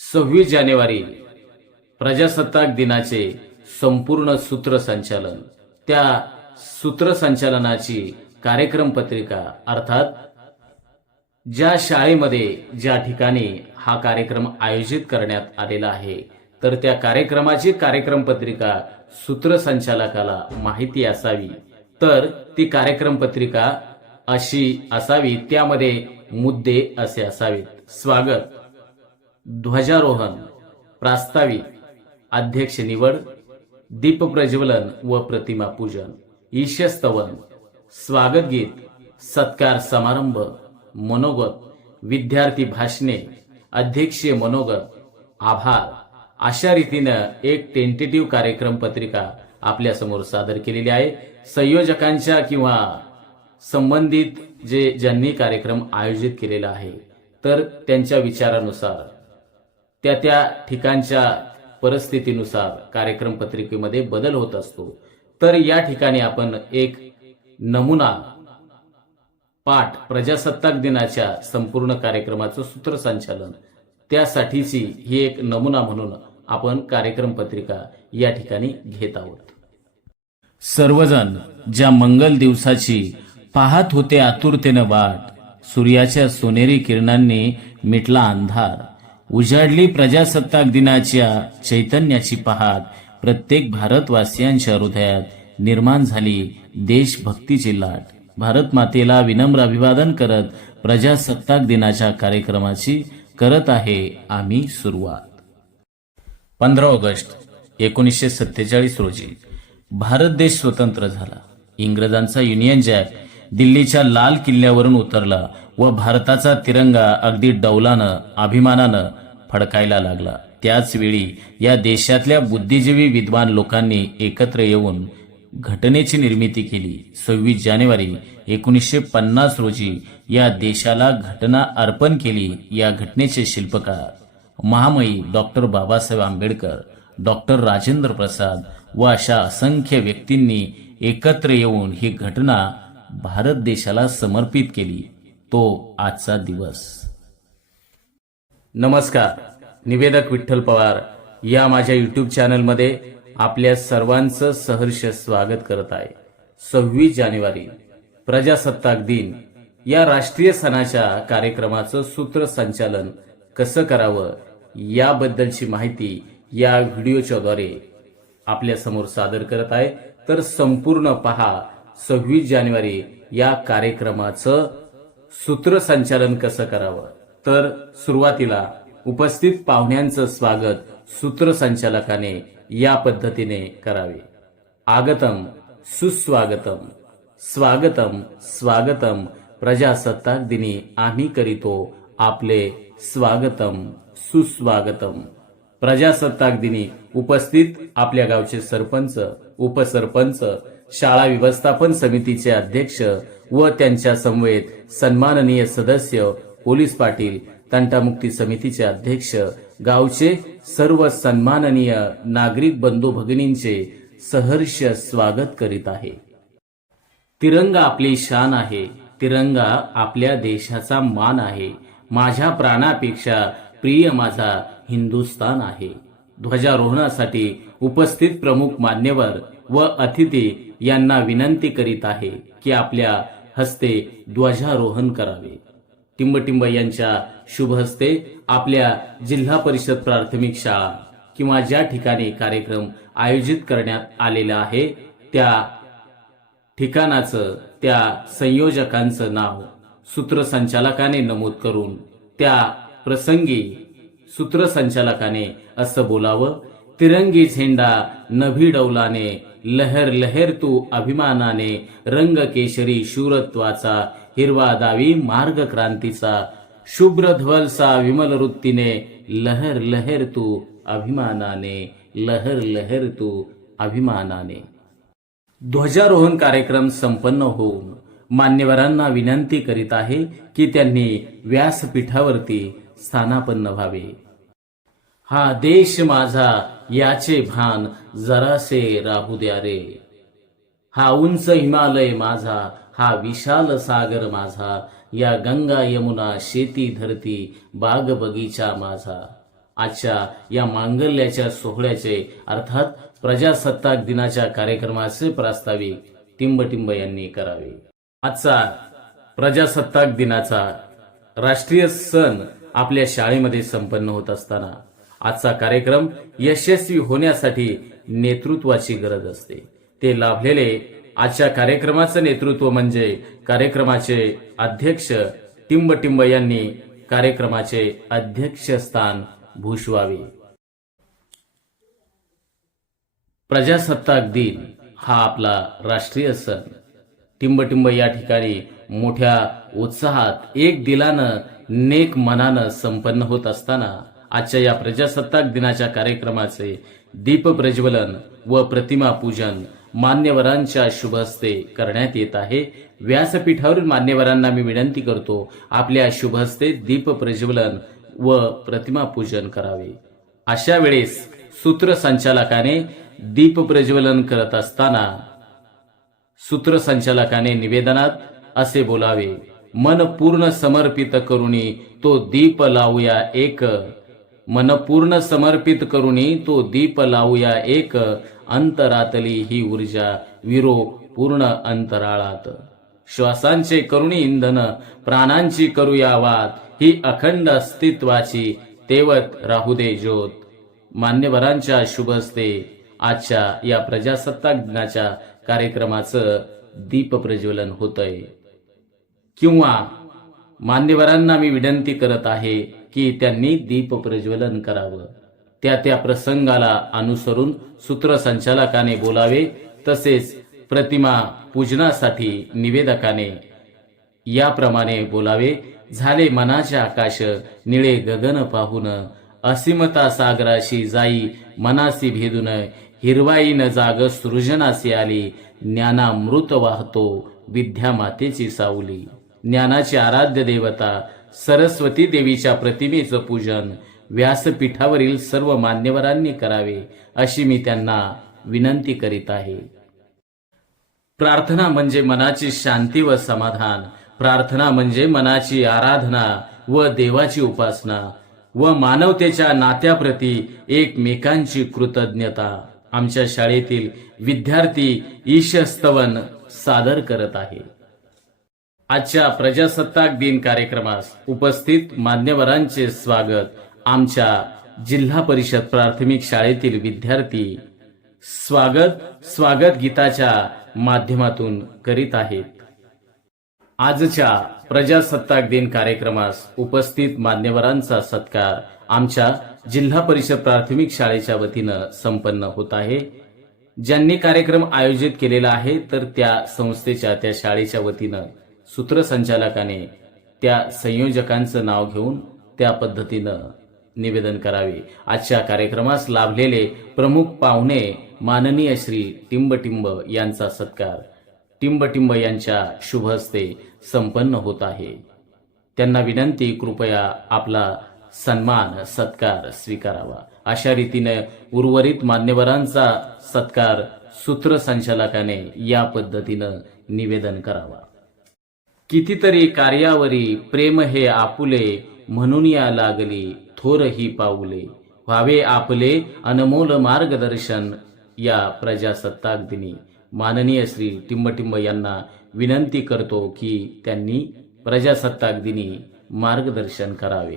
26 जानेवारी प्रजासत्ताक दिनाचे संपूर्ण सूत्रसंचालन, त्या सूत्रसंचालनाची कार्यक्रम पत्रिका अर्थात ज्या शाळेमध्ये ज्या ठिकाणी हा कार्यक्रम आयोजित करण्यात आलेला आहे तर त्या कार्यक्रमाची कार्यक्रम पत्रिका सूत्रसंचालकाला माहिती असावी, तर ती कार्यक्रम पत्रिका अशी असावी, त्यामध्ये मुद्दे असे असावेत: स्वागत, ध्वजारोहण, प्रास्ताविक, अध्यक्ष निवड, दीप प्रज्वलन व प्रतिमा पूजन, ईशस्तवन, स्वागत गीत, सत्कार समारंभ, मनोगत, विद्यार्थी भाषणे, अध्यक्षीय मनोगत, आभार, अशा रीतीनं एक टेंटेटिव्ह कार्यक्रम पत्रिका आपल्या समोर सादर केलेली आहे. संयोजकांच्या किंवा संबंधित ज्यांनी कार्यक्रम आयोजित केलेला आहे तर त्यांच्या विचारानुसार त्या ठिकाणच्या परिस्थितीनुसार कार्यक्रम पत्रिकेमध्ये बदल होत असतो. तर या ठिकाणी आपण एक नमुना पाठ, प्रजासत्ताक दिनाच्या संपूर्ण कार्यक्रमाचं सूत्रसंचालन, त्यासाठीची ही एक नमुना म्हणून आपण कार्यक्रम पत्रिका या ठिकाणी घेत आहोत. सर्वजण ज्या मंगल दिवसाची पाहत होते आतुरतेनं वाट, सूर्याच्या सोनेरी किरणांनी मिटला अंधार, उजाडली प्रजासत्ताक दिनाच्या चैतन्याची पहाट, प्रत्येक भारतवासियांच्या हृदयात निर्माण झाली देशभक्तीची लाट. भारत मातेला विनम्र अभिवादन करत प्रजासत्ताक दिनाच्या कार्यक्रमाची करत आहे आम्ही सुरुवात. 15 ऑगस्ट 1947 रोजी भारत देश स्वतंत्र झाला. इंग्रजांचा युनियन जॅक दिल्लीच्या लाल किल्ल्यावरून उतरला व भारताचा तिरंगा अगदी डौलानं, अभिमानानं फडकायला लागला. त्याच वेळी या देशातल्या बुद्धिजीवी विद्वान लोकांनी एकत्र येऊन घटनेची निर्मिती केली. 26 जानेवारी 1950 रोजी या देशाला घटना अर्पण केली. या घटनेचे शिल्पकार महामहिम डॉक्टर बाबासाहेब आंबेडकर, डॉक्टर राजेंद्र प्रसाद व अशा असंख्य व्यक्तींनी एकत्र येऊन ही घटना भारत देशाला समर्पित केली. तो आजचा दिवस. नमस्कार, निवेदक विठ्ठल पवार या माझ्या यूट्यूब चॅनलमध्ये आपल्या सर्वांचं सहर्ष स्वागत करत आहे. 26 जानेवारी प्रजासत्ताक दिन या राष्ट्रीय सणाच्या कार्यक्रमाचं सूत्रसंचालन कसं करावं याबद्दलची माहिती या व्हिडिओच्या द्वारे आपल्या समोर सादर करत आहे. तर संपूर्ण पहा 26 जानेवारी या कार्यक्रमाचं सूत्रसंचालन कसं करावं. तर सुरुवातीला उपस्थित पाहुण्यांचं स्वागत सूत्रसंचालकाने या पद्धतीने करावे. आगतम, सुस्वागतम, स्वागतम, स्वागतम, प्रजासत्ताक दिनी आम्ही करीतो आपले स्वागतम, सुस्वागतम. प्रजासत्ताक दिनी उपस्थित आपल्या गावचे सरपंच, उपसरपंच, शाळा व्यवस्थापन समितीचे अध्यक्ष व त्यांच्या समवेत सन्माननीय सदस्य, पोलीस पाटील, तंटामुक्ती समितीचे अध्यक्ष, गावचे सर्व सन्माननीय नागरिक बंधू भगिनींचे सहर्ष स्वागत करीत आहे. तिरंगा आपली शान आहे, तिरंगा आपल्या देशाचा मान आहे, माझ्या प्राणापेक्षा प्रिय माझा हिंदुस्तान आहे. ध्वजारोहणासाठी उपस्थित प्रमुख मान्यवर व अतिथी यांना विनंती करीत आहे की आपल्या हस्ते ध्वजारोहण करावे. टिंबटिंब यांच्या शुभ हस्ते आपल्या जिल्हा परिषद प्राथमिक शाळा किंवा ज्या ठिकाणी कार्यक्रम आयोजित करण्यात आलेला आहे त्या ठिकाणाचं, त्या संयोजकांचं नाव सूत्रसंचालकाने नमूद करून त्या प्रसंगी सूत्रसंचालकाने असं बोलावं: तिरंगी झेंडा नभी डौलाने, लहर लहर तू अभिमानाने, रंग केशरी शूरत्वाचा, हिरवा दावी मार्ग क्रांतीचा, शुभ्र ध्वलसा विमल वृत्तीने, लहर लहर तू अभिमानाने, लहर लहर तू अभिमानाने. ध्वजारोहण कार्यक्रम संपन्न होऊन मान्यवरांना विनंती करीत आहे की त्यांनी व्यासपीठावरती स्थानापन्न व्हावे. हा देश माझा याचे भान जरासे राहू द्या रे, हा उंच हिमालय माझा, हा विशाल सागर माझा, या गंगा यमुना शेती धरती बाग बगीचा माझा, आजच्या या मांगल्याच्या सोहळ्याचे अर्थात प्रजासत्ताक दिनाच्या कार्यक्रमाचे प्रास्ताविक टिंबटिंब यांनी करावे. आजचा प्रजासत्ताक दिनाचा राष्ट्रीय सण आपल्या शाळेमध्ये संपन्न होत असताना आजचा कार्यक्रम यशस्वी होण्यासाठी नेतृत्वाची गरज असते. ते लाभलेले आजच्या कार्यक्रमाचं नेतृत्व म्हणजे कार्यक्रमाचे अध्यक्ष टिंबटिंब यांनी कार्यक्रमाचे अध्यक्षस्थान भूषवावे. प्रजासत्ताक दिन हा आपला राष्ट्रीय सण टिंबटिंब या ठिकाणी मोठ्या उत्साहात एक दिलानं नेक मनानं संपन्न होत असताना आजच्या या प्रजासत्ताक दिनाच्या कार्यक्रमाचे दीप प्रज्वलन व प्रतिमा पूजन मान्यवरांच्या शुभ हस्ते करण्यात येत आहे. व्यासपीठावरील मान्यवरांना मी विनंती करतो आपल्या शुभ हस्ते दीप प्रज्वलन व प्रतिमा पूजन करावे. अशा वेळेस सूत्रसंचालकाने दीप प्रज्वलन करत असताना सूत्रसंचालकाने निवेदनात असे बोलावे, मन पूर्ण समर्पित करुणी तो दीप लावूया एक, मन पूर्ण समर्पित करुणी तो दीप लावूया एक, अंतरातली ही ऊर्जा विरो पूर्ण अंतराळात, श्वासांचे करुणी इंधन प्राणांची करूया वात, ही अखंड अस्तित्वाची तेवत राहू दे ज्योत. मान्यवरांच्या शुभ हस्ते आजच्या या प्रजासत्ताक दिनाच्या कार्यक्रमाचं दीप प्रज्वलन होतंय. किंवा मान्यवरांना मी विनंती करत आहे की त्यांनी दीप प्रज्वलन करावं. त्या प्रसंगाला अनुसरून सूत्रसंचालकाने बोलावे. तसेच प्रतिमा पूजनासाठी निवेदकाने याप्रमाणे बोलावे, झाले मनाचे आकाश निळे गगन पाहून, असीमता सागराशी जाई मनासी भेदून, हिरवाईन जाग सृजनासी आली, ज्ञानामृत वाहतो विद्या मातेची सावली. ज्ञानाची आराध्य देवता सरस्वती देवीच्या प्रतिमेचं पूजन व्यासपीठावरील सर्व मान्यवरांनी करावे अशी मी त्यांना विनंती करीत आहे. प्रार्थना म्हणजे मनाची शांती व समाधान. प्रार्थना म्हणजे मनाची आराधना व देवाची उपासना व मानवतेच्या नात्याप्रती एकमेकांची कृतज्ञता. आमच्या शाळेतील विद्यार्थी ईशस्तवन सादर करत आहे. आजच्या प्रजासत्ताक दिन कार्यक्रमास उपस्थित मान्यवरांचे स्वागत आमच्या जिल्हा परिषद प्राथमिक शाळेतील विद्यार्थी स्वागत गीताच्या माध्यमातून करीत आहेत. आजच्या प्रजासत्ताक दिन कार्यक्रमास उपस्थित मान्यवरांचा सत्कार आमच्या जिल्हा परिषद प्राथमिक शाळेच्या वतीनं संपन्न होत आहे. ज्यांनी कार्यक्रम आयोजित केलेला आहे तर त्या संस्थेच्या त्या शाळेच्या वतीनं सूत्रसंचालकाने त्या संयोजकांचं नाव घेऊन त्या पद्धतीनं निवेदन करावे. आजच्या कार्यक्रमास लाभलेले प्रमुख पाहुणे माननीय श्री टिंबटिंब यांचा सत्कार टिंबटिंब यांच्या शुभ हस्ते संपन्न होत आहे. त्यांना विनंती, कृपया आपला सन्मान सत्कार स्वीकारावा. अशा रीतीने उर्वरित मान्यवरांचा सत्कार सूत्रसंचालकाने या पद्धतीनं निवेदन करावा. कितीतरी कार्यावरी प्रेम हे आपुले, म्हणून या लागली थोर ही पाऊले, व्हावे आपले अनमोल मार्गदर्शन. या प्रजासत्ताक दिनी माननीय श्री टिंबटिंब यांना विनंती करतो की त्यांनी प्रजासत्ताक दिनी मार्गदर्शन करावे.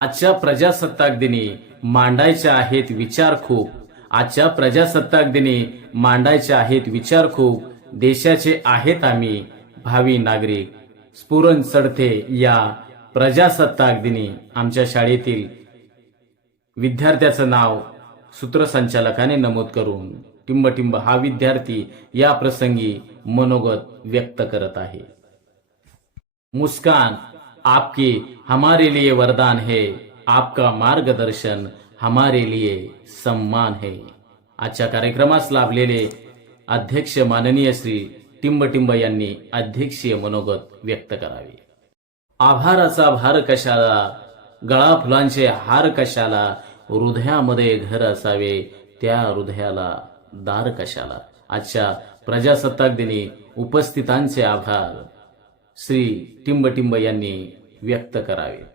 आजच्या प्रजासत्ताक दिनी मांडायचे आहेत विचार खूप. आजच्या प्रजासत्ताक दिनी मांडायचे आहेत विचार खूप. देशाचे आहेत आम्ही भावी नागरिक. स्फुरण चढते या प्रजासत्ताक दिनी. आमच्या शाळेतील विद्यार्थ्याचं नाव सूत्रसंचालकाने नमूद करून टिंबटिंब हा विद्यार्थी या प्रसंगी मनोगत व्यक्त करत आहे. मुस्कान आपकी हमारे लिए वरदान है, आपका मार्गदर्शन हमारे लिए सम्मान है. आजच्या कार्यक्रमास लाभलेले अध्यक्ष माननीय श्री टिंबटिंब यांनी अध्यक्षीय मनोगत व्यक्त करावे. आभाराचा भार कशाला, गळा फुलांचे हार कशाला, हृदयामध्ये घर असावे त्या हृदयाला दार कशाला. आजच्या प्रजासत्ताक दिनी उपस्थितांचे आभार श्री टिंबटिंब यांनी व्यक्त करावे.